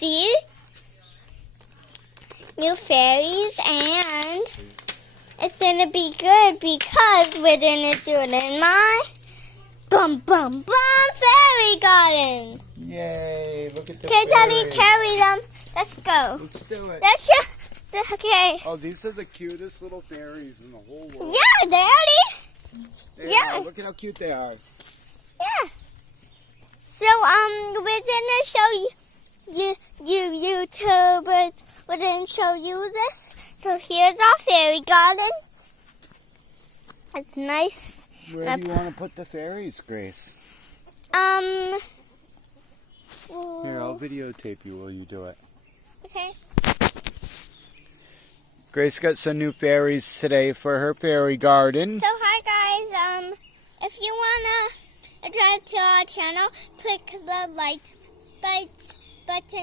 see new fairies, and it's gonna be good because we're gonna do it in my bum fairy garden. Yay! Look at the Okay, Daddy, fairies. carry them. Let's go. Let's do it. Okay. Oh, these are the cutest little fairies in the whole world. Yeah, Daddy. They yeah. are. Look at how cute they are. Yeah. So we're gonna show you YouTubers. We're gonna show you this. So here's our fairy garden. It's nice. Where do you want to put the fairies, Grace? Here, I'll videotape you while you do it. Okay. Grace got some new fairies today for her fairy garden. So hi guys. If you wanna subscribe to our channel, click the like button.